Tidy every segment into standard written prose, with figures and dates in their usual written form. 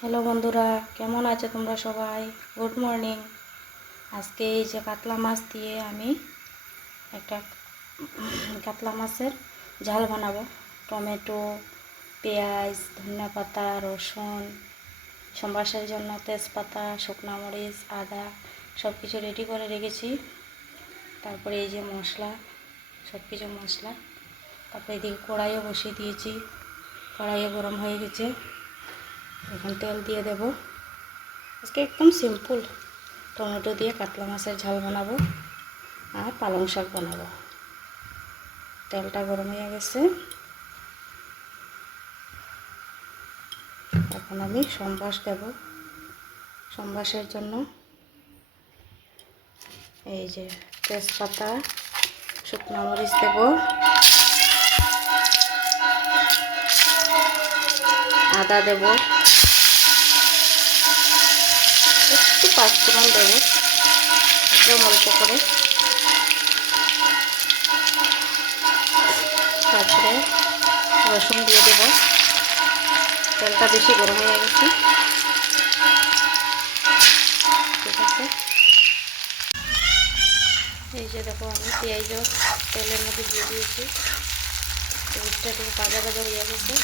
Hello বন্ধুরা, কেমন আছো তোমরা সবাই? Good morning. আজকে এই যে কাতলা মাছ দিয়ে আমি একটা কাতলা মাছের ঝাল বানাবো। টমেটো, পেঁয়াজ, ধনিয়া পাতা, রসুন, সম্বাসের জন্য তেজপাতা, শুকনো মরিচ, আদা সব কিছু রেডি করে রেখেছি। তারপরে এই যে মশলা, সব কিছু মশলা। তারপরে এদিকে কড়াইও বসিয়ে দিয়েছি। কড়াইও গরম হয়ে গেছে, এখন তেল দিয়ে দেব। আজকে একদম সিম্পল টমেটো দিয়ে কাতলা মাছের ঝাল বানাবো আর পালং শাক বানাবো। তেলটা গরম হয়ে গেছে, এখন আমি সম্বাস দেব। সম্বাসের জন্য এই যে তেজপাতা, শুকনো মরিচ দেব, আদা দেব, একটু পাঁচফোড়ন দেব একদম অল্প করে। তারপরে রসুন দিয়ে দেব। তেলটা বেশি গরম হয়ে গেছে, ঠিক আছে। এই যে দেখো, আমি পেঁয়াজও তেলের মধ্যে দিয়ে দিয়েছি। পেঁয়াজটা একটু ভাজা ভাজা হয়ে গেছে,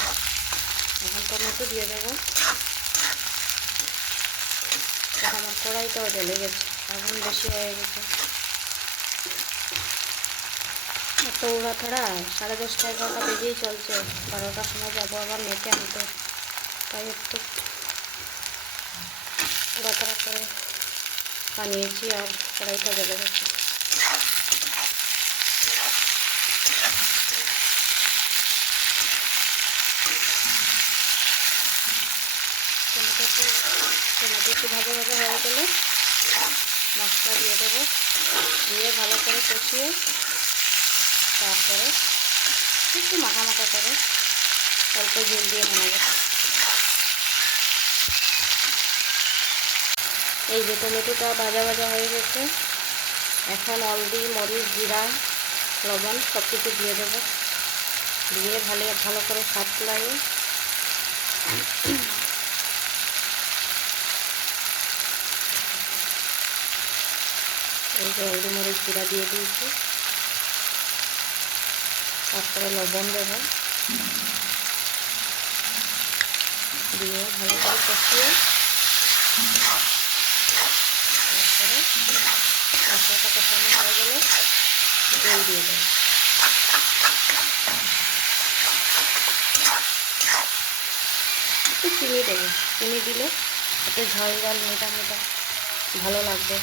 এখন টমেটো দিয়ে দেবো। আমার কড়াইটাও জ্বলে গেছে, আগুন বেশি হয়ে গেছে। এত উড়াধরা, 10:30 11টা বেজেই চলছে। 12টার সময় যাবো আবার মেপে আনতে, তাই একটু উড়াধরা করে বানিয়েছি আর কড়াইটা জ্বলে গেছে। টমেটো একটু ভাজা ভাজা হয়ে গেলে মশলা দিয়ে দেবো, দিয়ে ভালো করে কষিয়ে তারপরে একটু মাখা মাখা করে অল্প ঝোল দিয়ে বানাবো। এই যে টমেটোটা ভাজা ভাজা হয়ে গেছে, এখন হলদি, মরিচ, জিরা, লবণ সব কিছু দিয়ে দেবো। দিয়ে ভালো করে সাতলাই এই যে হলদি, মরিচ, জিরা দিয়ে দিয়েছি। তারপরে লবণ দেবো, দিয়ে ভালো করে কষিয়ে তারপরে মশলাটা কষানো হয়ে গেলে জল দিয়ে দেবো। একটু চিনি দেবো, চিনি দিলে এতে ঝাল ঝাল মেটা মেটা ভালো লাগবে।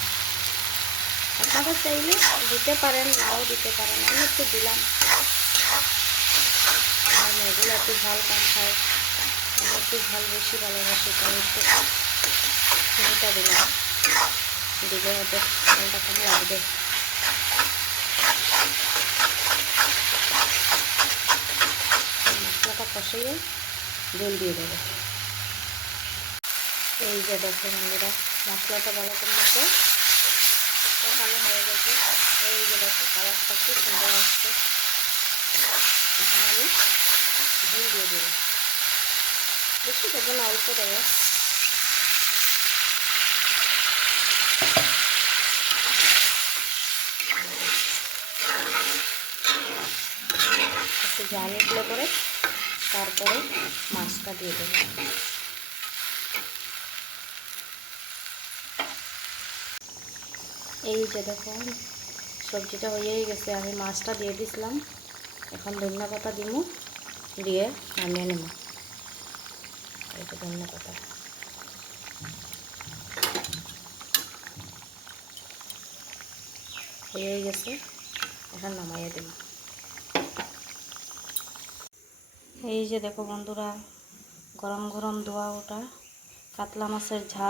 আপনারা চাইলে দিতে পারেন, নাও দিতে পারেন, আমি একটু দিলাম। আর মেয়েগুলো একটু ঝাল কম খায়, আমি একটু ঝাল বেশি ভালোবাসি, তাই একটু চিনিটা দিলাম। দিলে ওদের ঝালটা কম লাগবে। মশলাটা কষিয়ে জল দিয়ে দেবো। এই যে দেখো বন্ধুরা, মশলাটা ভালো করে মতো কষানো হয়ে গেছে। এই যে দেখো, কালারটা খুব সুন্দর আসছে। এখন আমি ঝোল দিয়ে দেবো, বেশি দেবো না, অল্প দেবো। একটু জাল উঠলে পরে তারপরে মাছটা দিয়ে দেবো। এই যে দেখো, সবজিটা হয়েই গেছে, আমি মাছটা দিয়ে দিছিলাম। এখন ধনিয়া পাতা দিব, দিয়ে নামিয়ে নেব। এই যে ধনিয়া পাতা হয়েই গেছে, এখন নামাইয়ে দেব। এই যে দেখো বন্ধুরা, গরম গরম ধোয়া ওটা কাতলা মাছের ঝাল